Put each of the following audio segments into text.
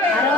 I don't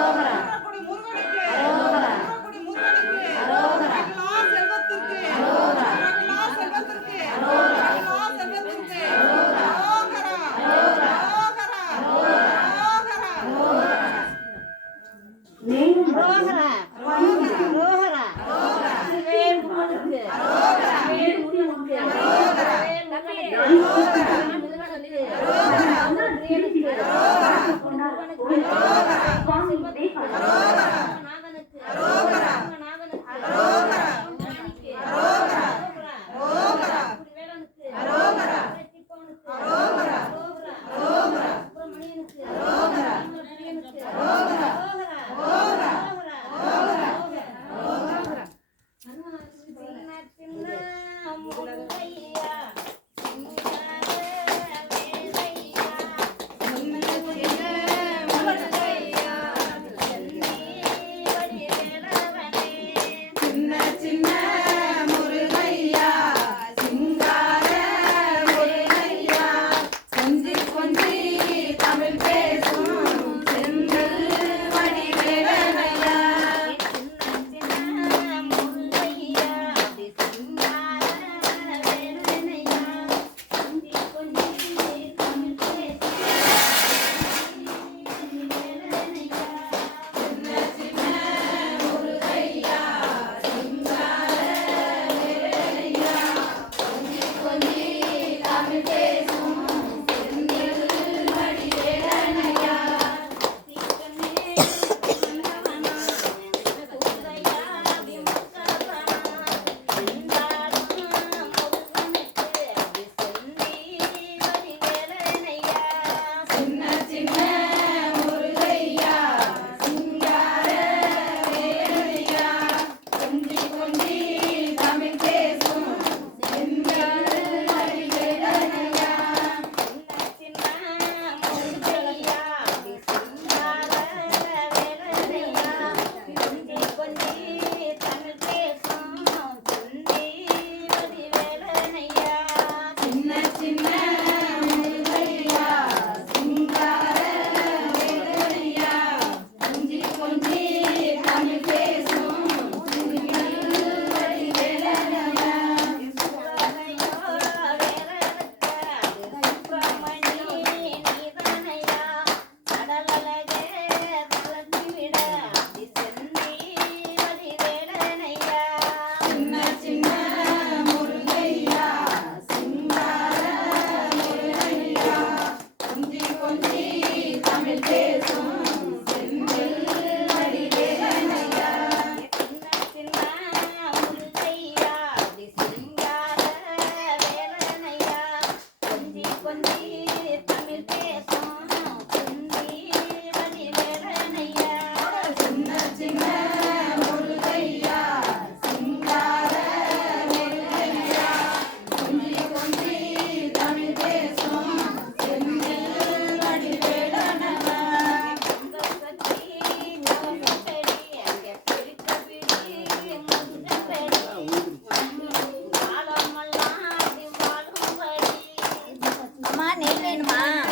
Nó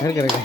இருக்கு இருக்கு